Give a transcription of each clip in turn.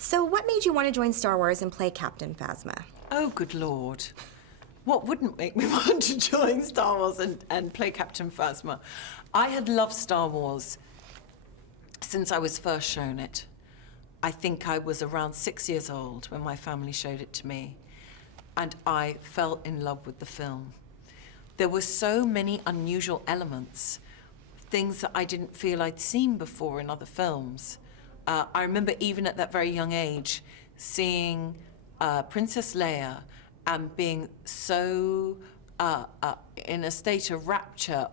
So what made you want to join Star Wars and play Captain Phasma? Oh, good Lord. What wouldn't make me want to join Star Wars and play Captain Phasma? I had loved Star Wars since I was first shown it. I think I was around 6 years old when my family showed it to me, and I fell in love with the film. There were so many unusual elements, things that I didn't feel I'd seen before in other films. I remember even at that very young age, seeing Princess Leia and being so in a state of rapture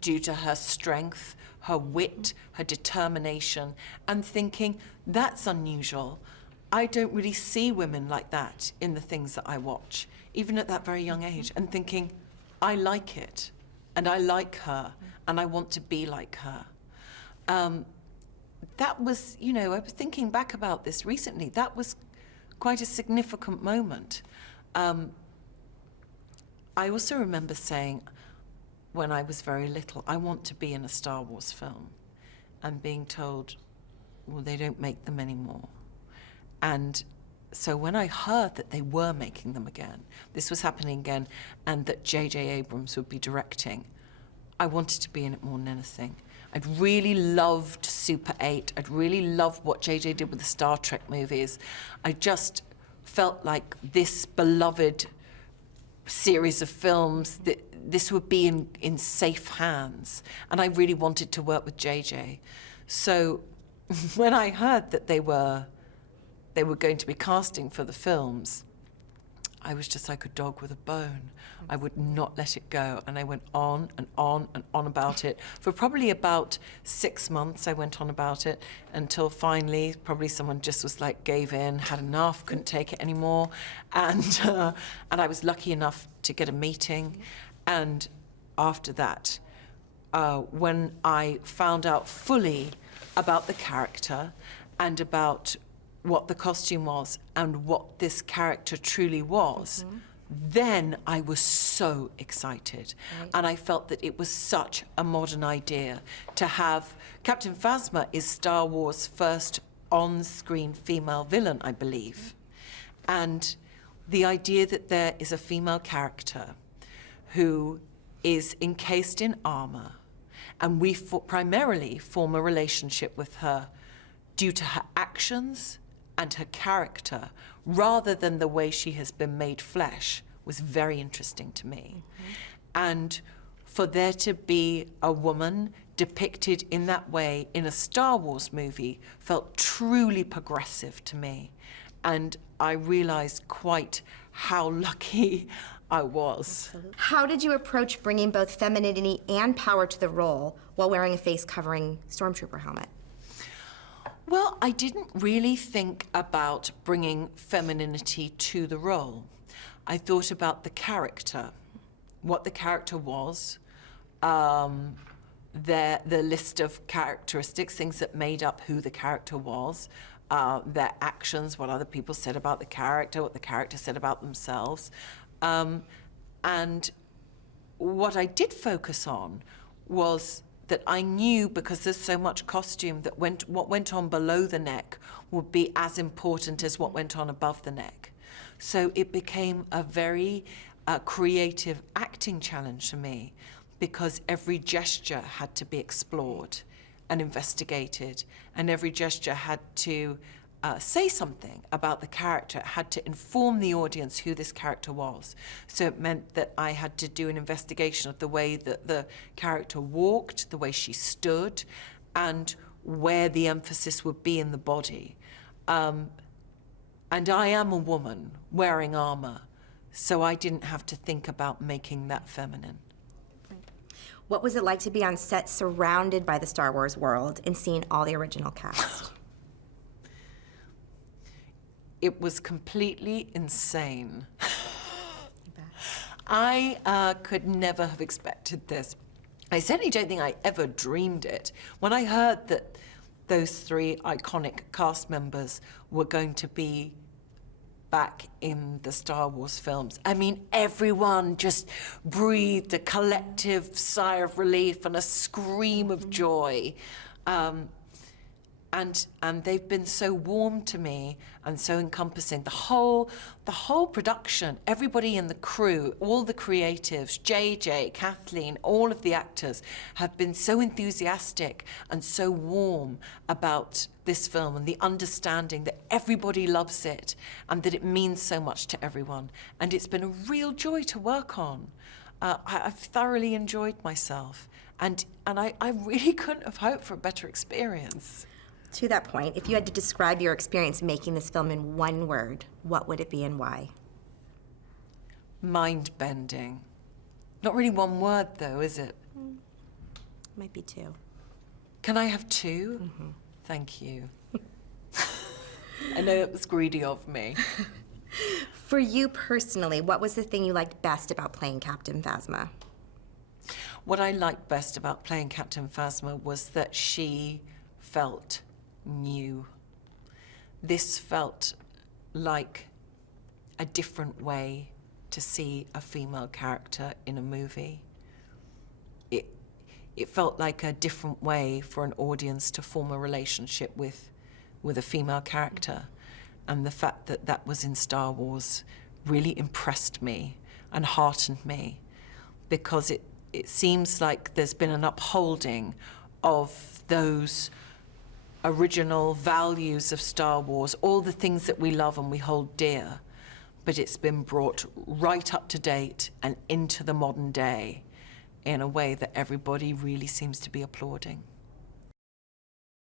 due to her strength, her wit, her determination, and thinking, that's unusual. I don't really see women like that in the things that I watch, even at that very young age, and thinking, I like it, and I like her, and I want to be like her. That was, you know, I was thinking back about this recently, that was quite a significant moment. I also remember saying, when I was very little, I want to be in a Star Wars film, and being told, well, they don't make them anymore. And so when I heard that they were making them again, this was happening again, and that J.J. Abrams would be directing, I wanted to be in it more than anything. I'd really loved Super 8. I'd really loved what J.J. did with the Star Trek movies. I just felt like this beloved series of films, that this would be in safe hands. And I really wanted to work with J.J. So when I heard that they were going to be casting for the films, I was just like a dog with a bone. I would not let it go. And I went on and on and on about it. For probably about 6 months, I went on about it until finally, probably someone just was like, gave in, had enough, couldn't take it anymore. And I was lucky enough to get a meeting. And after that, when I found out fully about the character and about what the costume was and what this character truly was, then I was so excited. Right. And I felt that it was such a modern idea to have... Captain Phasma is Star Wars' first on-screen female villain, I believe. And the idea that there is a female character who is encased in armor, and we primarily form a relationship with her due to her actions and her character, rather than the way she has been made flesh, was very interesting to me. And for there to be a woman depicted in that way in a Star Wars movie felt truly progressive to me. And I realized quite how lucky I was. Absolutely. How did you approach bringing both femininity and power to the role while wearing a face-covering stormtrooper helmet? Well, I didn't really think about bringing femininity to the role. I thought about the character, what the character was, the list of characteristics, things that made up who the character was, their actions, what other people said about the character, what the character said about themselves. And what I did focus on was that I knew, because there's so much costume, that what went on below the neck would be as important as what went on above the neck. So it became a very creative acting challenge for me, because every gesture had to be explored and investigated, and every gesture had to say something about the character. It had to inform the audience who this character was. So it meant that I had to do an investigation of the way that the character walked, the way she stood, and where the emphasis would be in the body. And I am a woman wearing armor, so I didn't have to think about making that feminine. What was it like to be on set surrounded by the Star Wars world and seeing all the original cast? It was completely insane. I could never have expected this. I certainly don't think I ever dreamed it. When I heard that those 3 iconic cast members were going to be back in the Star Wars films, I mean, everyone just breathed a collective sigh of relief and a scream of joy. And they've been so warm to me and so encompassing. The whole production, everybody in the crew, all the creatives, JJ, Kathleen, all of the actors have been so enthusiastic and so warm about this film and the understanding that everybody loves it and that it means so much to everyone. And it's been a real joy to work on. I've thoroughly enjoyed myself. And I really couldn't have hoped for a better experience. To that point, if you had to describe your experience making this film in one word, what would it be and why? Mind-bending. Not really one word, though, is it? Might be two. Can I have two? Mm-hmm. Thank you. I know it was greedy of me. For you personally, what was the thing you liked best about playing Captain Phasma? What I liked best about playing Captain Phasma was that she felt new. This felt like a different way to see a female character in a movie. It felt like a different way for an audience to form a relationship with a female character. And the fact that that was in Star Wars really impressed me and heartened me, because it seems like there's been an upholding of those original values of Star Wars, all the things that we love and we hold dear, but it's been brought right up to date and into the modern day in a way that everybody really seems to be applauding.